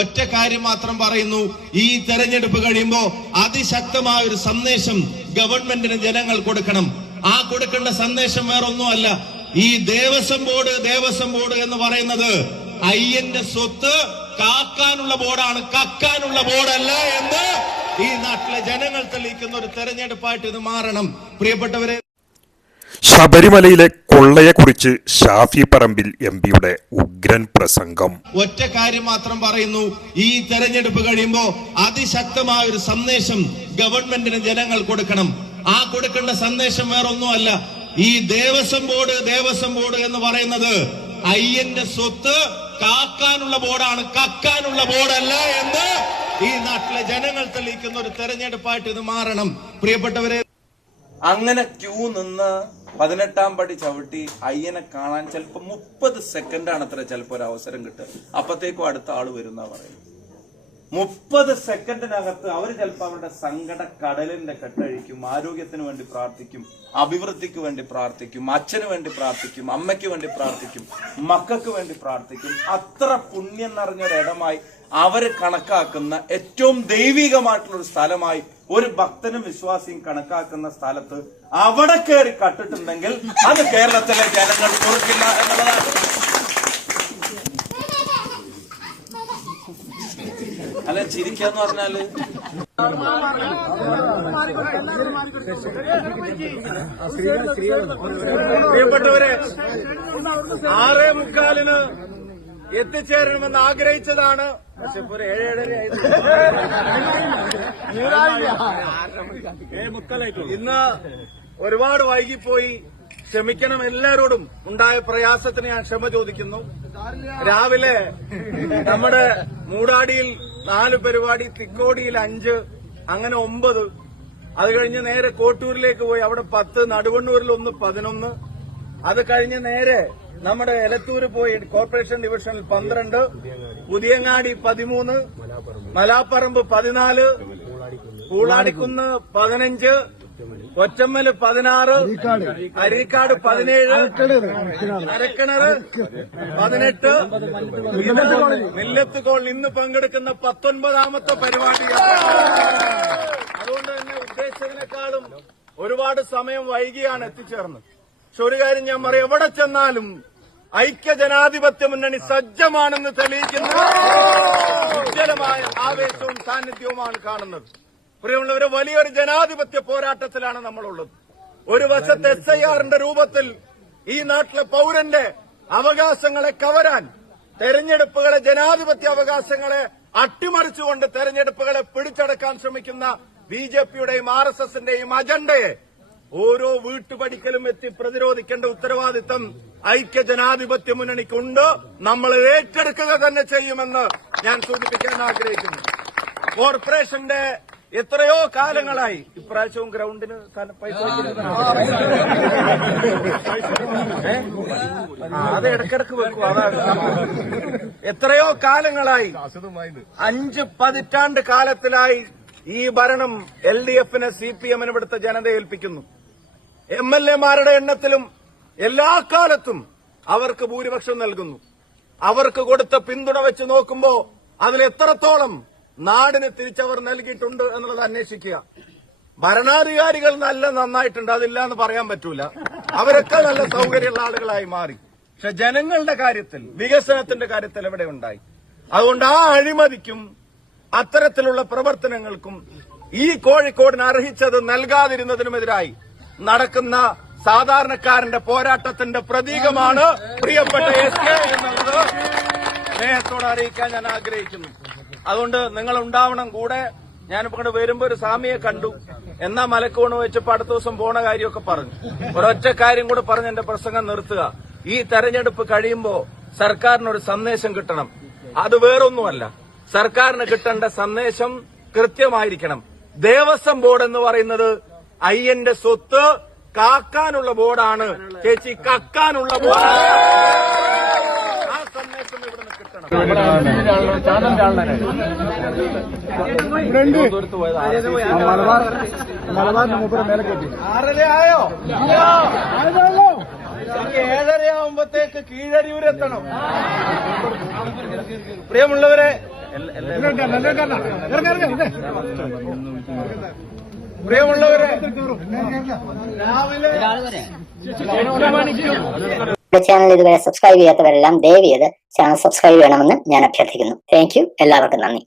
ഒറ്റ കാര്യം മാത്രം പറയുന്നു. ഈ തെരഞ്ഞെടുപ്പ് കഴിയുമ്പോ അതിശക്തമായ ഒരു സന്ദേശം ഗവൺമെന്റിന് ജനങ്ങൾ കൊടുക്കണം. ആ കൊടുക്കേണ്ട സന്ദേശം വേറൊന്നുമല്ല. ഈ ദേവസ്വം ബോർഡ് ദേവസ്വം ബോർഡ് എന്ന് പറയുന്നത് അയ്യന്റെ സ്വത്ത് കാക്കാനുള്ള ബോർഡാണ്. കക്കാനുള്ള ബോർഡല്ല എന്ന് ഈ നാട്ടിലെ ജനങ്ങൾ തെളിയിക്കുന്ന ഒരു തെരഞ്ഞെടുപ്പായിട്ട് ഇത് മാറണം. പ്രിയപ്പെട്ടവരെ ശബരിമലയിലെ കൊള്ളയെക്കുറിച്ച് ഷാഫി പറമ്പിൽ എം പിയുടെ ഉഗ്രൻ പ്രസംഗം. ഒറ്റ കാര്യം മാത്രം പറയുന്നു. ഈ തെരഞ്ഞെടുപ്പ് കഴിയുമ്പോ അതിശക്തമായ ഒരു സന്ദേശം ഗവൺമെന്റിന് ജനങ്ങൾ കൊടുക്കണം. ആ കൊടുക്കേണ്ട സന്ദേശം വേറൊന്നുമല്ല. ഈ ദേവസ്വം ബോർഡ് ദേവസ്വം ബോർഡ് എന്ന് പറയുന്നത് അയ്യന്റെ സ്വത്ത് കാക്കാനുള്ള ബോർഡാണ്. കക്കാനുള്ള ബോർഡല്ല എന്ന് ഈ നാട്ടിലെ ജനങ്ങൾ തെളിയിക്കുന്ന ഒരു തെരഞ്ഞെടുപ്പായിട്ട് ഇത് മാറണം. പ്രിയപ്പെട്ടവരെ അങ്ങനെ ക്യൂ നിന്ന് പതിനെട്ടാം പടി ചവിട്ടി അയ്യനെ കാണാൻ ചിലപ്പോ മുപ്പത് സെക്കൻഡാണ് അത്ര ചിലപ്പോ ഒരു അവസരം കിട്ടുക. അപ്പത്തേക്കും അടുത്ത ആൾ വരുന്ന പറയും മുപ്പത് സെക്കൻഡിനകത്ത് അവർ ചിലപ്പോൾ അവരുടെ സങ്കട കടലിന്റെ കെട്ടഴിക്കും ആരോഗ്യത്തിന് വേണ്ടി പ്രാർത്ഥിക്കും അഭിവൃദ്ധിക്ക് വേണ്ടി പ്രാർത്ഥിക്കും അച്ഛന് വേണ്ടി പ്രാർത്ഥിക്കും അമ്മയ്ക്ക് വേണ്ടി പ്രാർത്ഥിക്കും മക്കൾക്ക് വേണ്ടി പ്രാർത്ഥിക്കും. അത്ര പുണ്യം നിറഞ്ഞൊരിടമായി അവർ കണക്കാക്കുന്ന ഏറ്റവും ദൈവികമായിട്ടുള്ള ഒരു സ്ഥലമായി ഒരു ഭക്തനും വിശ്വാസിയും കണക്കാക്കുന്ന സ്ഥലത്ത് അവിടെ കയറി കട്ടിട്ടുണ്ടെങ്കിൽ അത് കേരളത്തിലെ ജനങ്ങൾ കൊടുക്കില്ല എന്നുള്ളതാണ്. അല്ല ചിരിക്കാന്ന് പറഞ്ഞാൽ? പ്രിയപ്പെട്ടവരെ ആറേ മുക്കാലിന് എത്തിച്ചേരണമെന്ന് ആഗ്രഹിച്ചതാണ്. പക്ഷെ ഇപ്പൊ ഒരു ഏഴ് ഏഴര ആയി. ഇന്ന് ഒരുപാട് വൈകിപ്പോയി. ക്ഷമിക്കണം എല്ലാരോടും. ഉണ്ടായ പ്രയാസത്തിന് ഞാൻ ക്ഷമ ചോദിക്കുന്നു. രാവിലെ നമ്മുടെ മൂടാടിയിൽ നാല് പരിപാടി തിക്കോടിയിൽ അഞ്ച് അങ്ങനെ ഒമ്പത്. അത് കഴിഞ്ഞ് നേരെ കോട്ടൂരിലേക്ക് പോയി. അവിടെ പത്ത് നടുവണ്ണൂരിൽ ഒന്ന് പതിനൊന്ന്. അത് കഴിഞ്ഞ് നേരെ നമ്മുടെ എലത്തൂര് പോയി. കോർപ്പറേഷൻ ഡിവിഷനിൽ പന്ത്രണ്ട്. പുതിയങ്ങാടി പതിമൂന്ന്. മലാപ്പറമ്പ് പതിനാല്. പൂളാടിക്കുന്ന് പതിനഞ്ച് ഒറ്റമ്മൽ പതിനാറ് അരീക്കാട് പതിനേഴ് അരക്കിണറ് പതിനെട്ട്. മില്ലത്ത് കോൾ ഇന്ന് പങ്കെടുക്കുന്ന പത്തൊൻപതാമത്തെ പരിപാടിയാണ്. അതുകൊണ്ട് തന്നെ ഉദ്ദേശിച്ചതിനേക്കാളും ഒരുപാട് സമയം വൈകിയാണ് എത്തിച്ചേർന്നത്. പക്ഷെ ഒരു കാര്യം ഞാൻ പറയാം. എവിടെ ചെന്നാലും ഐക്യ ജനാധിപത്യ മുന്നണി സജ്ജമാണെന്ന് തെളിയിക്കുന്ന ഉജ്ജ്വലമായ ആവേശവും സാന്നിധ്യവുമാണ് കാണുന്നത്. പ്രിയമുള്ളവരെ വലിയൊരു ജനാധിപത്യ പോരാട്ടത്തിലാണ് നമ്മളുള്ളത്. ഒരു വശത്ത് എസ് ഐ ആറിന്റെ രൂപത്തിൽ ഈ നാട്ടിലെ പൌരന്റെ അവകാശങ്ങളെ കവരാൻ തെരഞ്ഞെടുപ്പുകളെ ജനാധിപത്യ അവകാശങ്ങളെ അട്ടിമറിച്ചുകൊണ്ട് തെരഞ്ഞെടുപ്പുകളെ പിടിച്ചടക്കാൻ ശ്രമിക്കുന്ന ബി ജെ പിയുടെയും ആർ എസ് എസിന്റെയും അജണ്ടയെ ഓരോ വീട്ടുപടിക്കലും എത്തി പ്രതിരോധിക്കേണ്ട ഉത്തരവാദിത്തം ഐക്യ ജനാധിപത്യ മുന്നണിക്കുണ്ട്. നമ്മൾ ഏറ്റെടുക്കുക തന്നെ ചെയ്യുമെന്ന് ഞാൻ സൂചിപ്പിക്കാൻ ആഗ്രഹിക്കുന്നു. കോർപ്പറേഷന്റെ എത്രയോ കാലങ്ങളായി. ഇപ്രാവശ്യവും ഗ്രൗണ്ടിന് പൈസ അത് ഇടക്കിടക്ക് വെക്കും അതാണ്. എത്രയോ കാലങ്ങളായി. അഞ്ച് പതിറ്റാണ്ട് കാലത്തിലായി ഈ ഭരണം എൽ ഡി എഫിനെ സി പി എമ്മിന് ഇവിടുത്തെ ജനത ഏൽപ്പിക്കുന്നു. എം എൽ എമാരുടെ എണ്ണത്തിലും എല്ലാ കാലത്തും അവർക്ക് ഭൂരിപക്ഷം നൽകുന്നു. അവർക്ക് കൊടുത്ത പിന്തുണ വെച്ച് നോക്കുമ്പോൾ അതിൽ എത്രത്തോളം നാടിന് തിരിച്ചവർ നൽകിയിട്ടുണ്ട് എന്നുള്ളത് അന്വേഷിക്കുക. ഭരണാധികാരികൾ നല്ല നന്നായിട്ടുണ്ട് അതില്ല എന്ന് പറയാൻ പറ്റൂല. അവരൊക്കെ നല്ല സൗകര്യമുള്ള ആളുകളായി മാറി. പക്ഷെ ജനങ്ങളുടെ കാര്യത്തിൽ വികസനത്തിന്റെ കാര്യത്തിൽ എവിടെ ഉണ്ടായി? അതുകൊണ്ട് ആ അഴിമതിക്കും അത്തരത്തിലുള്ള പ്രവർത്തനങ്ങൾക്കും ഈ കോഴിക്കോടിന് അർഹിച്ചത് നൽകാതിരുന്നതിനുമെതിരായി നടക്കുന്ന സാധാരണക്കാരന്റെ പോരാട്ടത്തിന്റെ പ്രതീകമാണ് പ്രിയപ്പെട്ട എസ് കെ എന്നുള്ളത്. സ്നേഹത്തോട് അറിയിക്കാൻ ഞാൻ ആഗ്രഹിക്കുന്നു. അതുകൊണ്ട് നിങ്ങൾ ഉണ്ടാവണം കൂടെ. ഞാനിപ്പോ ഇങ്ങോട്ട് വരുമ്പോ ഒരു സ്വാമിയെ കണ്ടു. എന്നാ മലക്കോണ് വെച്ചപ്പോ അടുത്ത ദിവസം പോണ കാര്യമൊക്കെ പറഞ്ഞു. ഒരൊറ്റ കാര്യം കൂടെ പറഞ്ഞ് എന്റെ പ്രസംഗം നിർത്തുക. ഈ തെരഞ്ഞെടുപ്പ് കഴിയുമ്പോ സർക്കാരിനൊരു സന്ദേശം കിട്ടണം. അത് വേറൊന്നുമല്ല. സർക്കാരിന് കിട്ടേണ്ട സന്ദേശം കൃത്യമായിരിക്കണം. ദേവസ്വം ബോർഡ് എന്ന് പറയുന്നത് അയ്യന്റെ സ്വത്ത് കാക്കാനുള്ള ബോർഡാണ്. ചേച്ചി കക്കാനുള്ള ബോർഡാണ്. കിട്ടണം എനിക്ക് ഏഴര ആവുമ്പത്തേക്ക് കീഴരിയൂരെത്തണം. പ്രിയമുള്ളവരെ പ്രിയമുള്ളവരെ രാവിലെ നമ്മുടെ ചാനൽ ഇതുവരെ സബ്സ്ക്രൈബ് ചെയ്യാത്തവരെല്ലാം ദയവ് ചെയ്ത് ചാനൽ സബ്സ്ക്രൈബ് ചെയ്യണമെന്ന് ഞാൻ അഭ്യർത്ഥിക്കുന്നു. താങ്ക് എല്ലാവർക്കും നന്ദി.